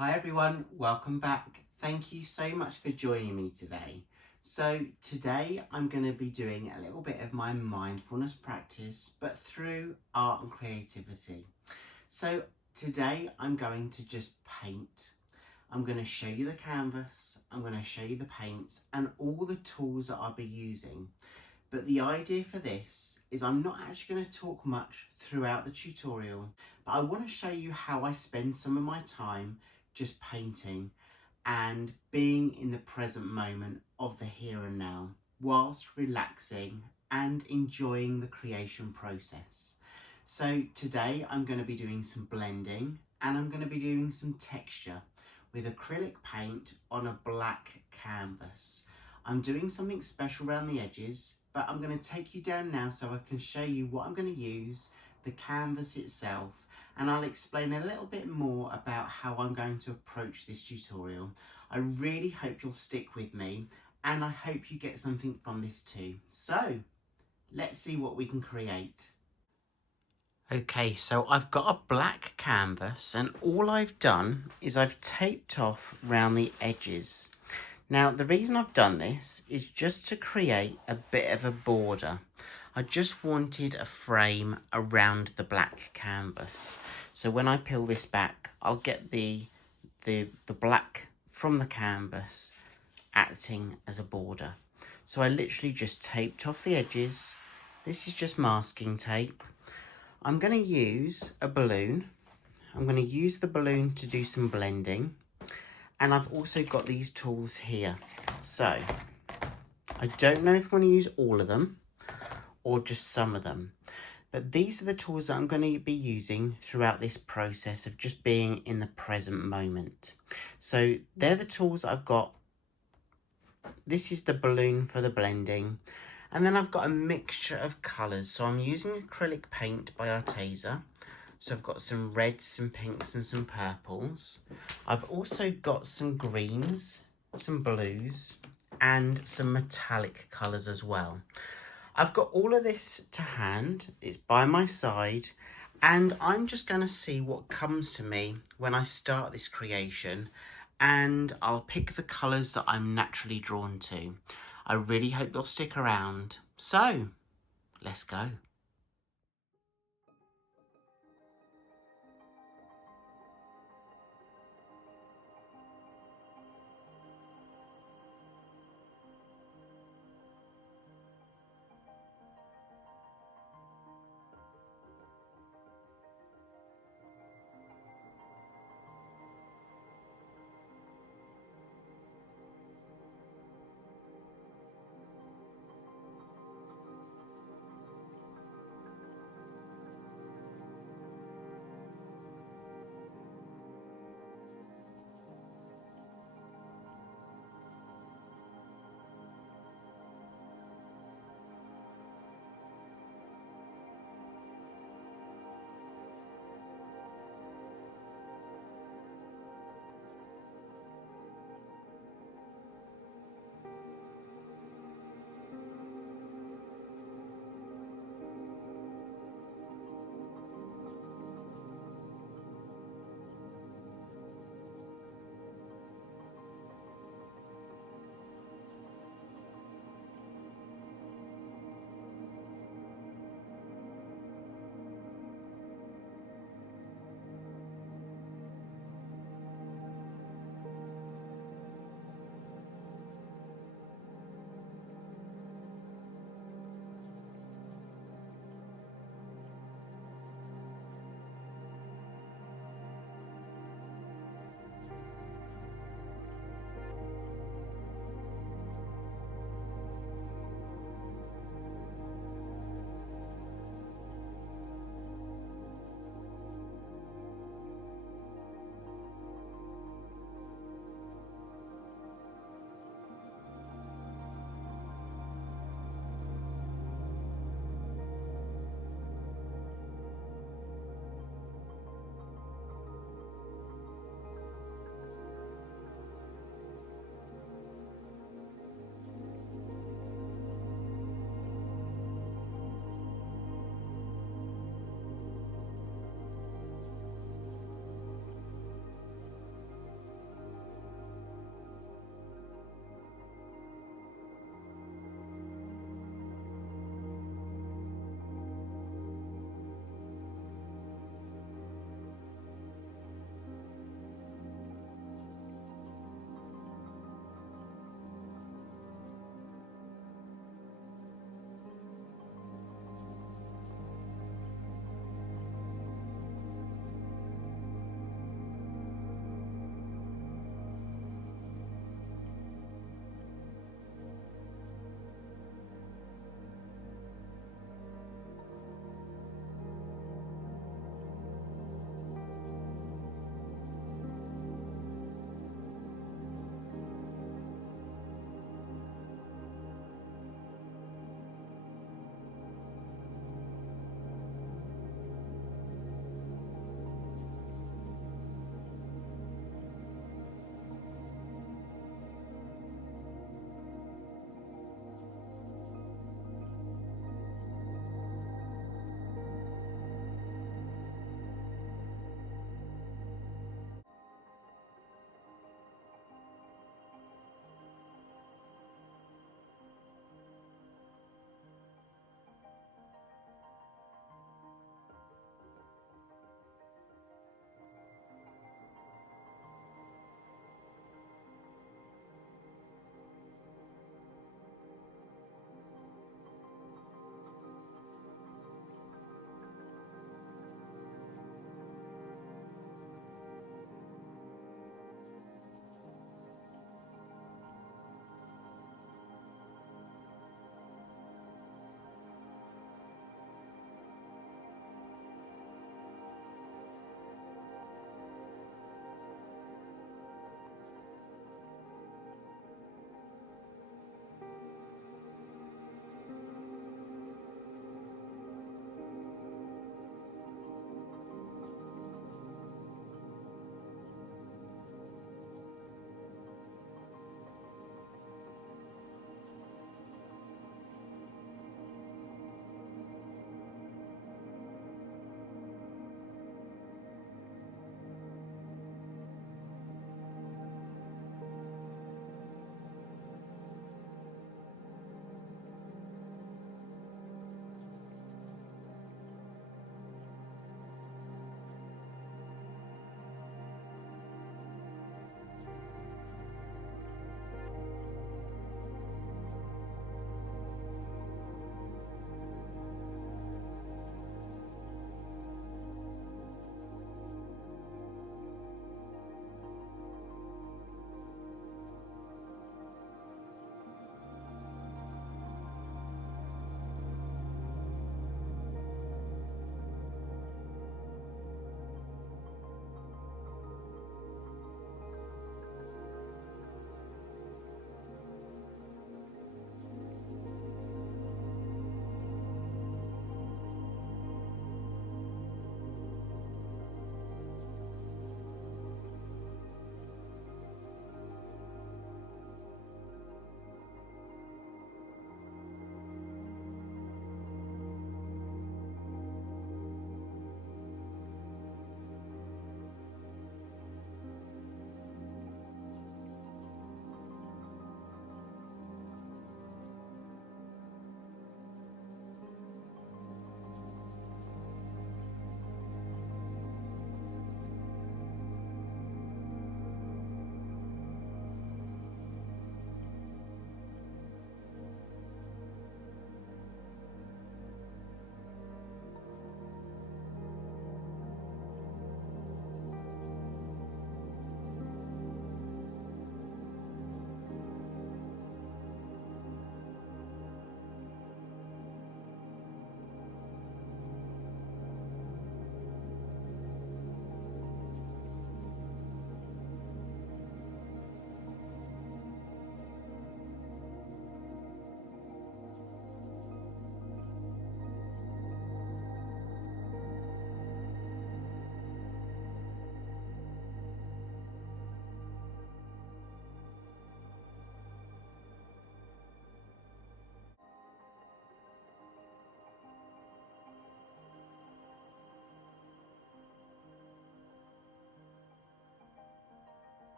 Hi everyone, welcome back. Thank you so much for joining me today. So today I'm going to be doing a little bit of my mindfulness practice, but through art and creativity. So today I'm going to just paint. I'm going to show you the canvas, I'm going to show you the paints and all the tools that I'll be using. But the idea for this is I'm not actually going to talk much throughout the tutorial, but I want to show you how I spend some of my time just painting and being in the present moment of the here and now, whilst relaxing and enjoying the creation process. So today I'm going to be doing some blending and I'm going to be doing some texture with acrylic paint on a black canvas. I'm doing something special around the edges, but I'm going to take you down now so I can show you what I'm going to use, the canvas itself, and I'll explain a little bit more about how I'm going to approach this tutorial. I really hope you'll stick with me and I hope you get something from this too. So let's see what we can create. Okay, so I've got a black canvas and all I've done is I've taped off around the edges. Now the reason I've done this is just to create a bit of a border. I just wanted a frame around the black canvas. So when I peel this back, I'll get the black from the canvas acting as a border. So I literally just taped off the edges. This is just masking tape. I'm going to use a balloon. I'm going to use the balloon to do some blending. And I've also got these tools here. So I don't know if I'm going to use all of them or just some of them. But these are the tools that I'm going to be using throughout this process of just being in the present moment. So they're the tools I've got. This is the balloon for the blending. And then I've got a mixture of colours. So I'm using acrylic paint by Arteza. So I've got some reds, some pinks and some purples. I've also got some greens, some blues and some metallic colours as well. I've got all of this to hand, it's by my side, and I'm just going to see what comes to me when I start this creation, and I'll pick the colours that I'm naturally drawn to. I really hope you'll stick around. So, let's go.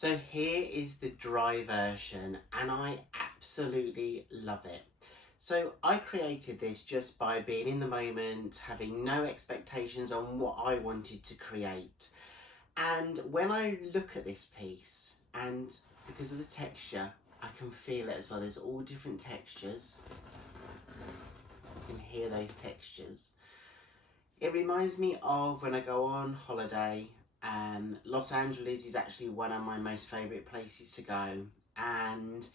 So here is the dry version and I absolutely love it. So I created this just by being in the moment, having no expectations on what I wanted to create. And when I look at this piece, and because of the texture, I can feel it as well. There's all different textures. You can hear those textures. It reminds me of when I go on holiday. Los Angeles is actually one of my most favourite places to go, and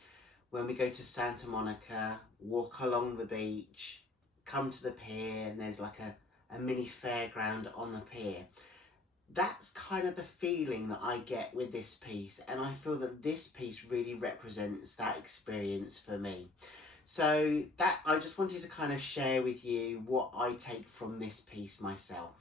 when we go to Santa Monica, walk along the beach, come to the pier, and there's like a mini fairground on the pier. That's kind of the feeling that I get with this piece, and I feel that this piece really represents that experience for me. So that I just wanted to kind of share with you what I take from this piece myself.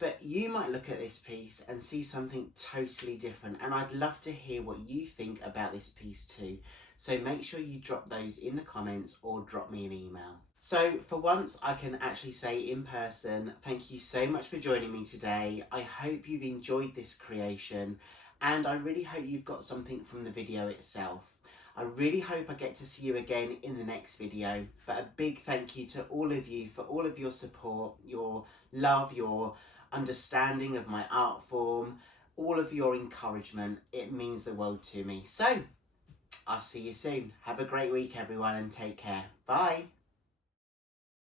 But you might look at this piece and see something totally different, and I'd love to hear what you think about this piece too. So make sure you drop those in the comments or drop me an email. So for once I can actually say in person, thank you so much for joining me today. I hope you've enjoyed this creation, and I really hope you've got something from the video itself. I really hope I get to see you again in the next video. But a big thank you to all of you for all of your support, your love, your understanding of my art form, all of your encouragement. It means the world to me. So I'll see you soon. Have a great week everyone, and take care. Bye.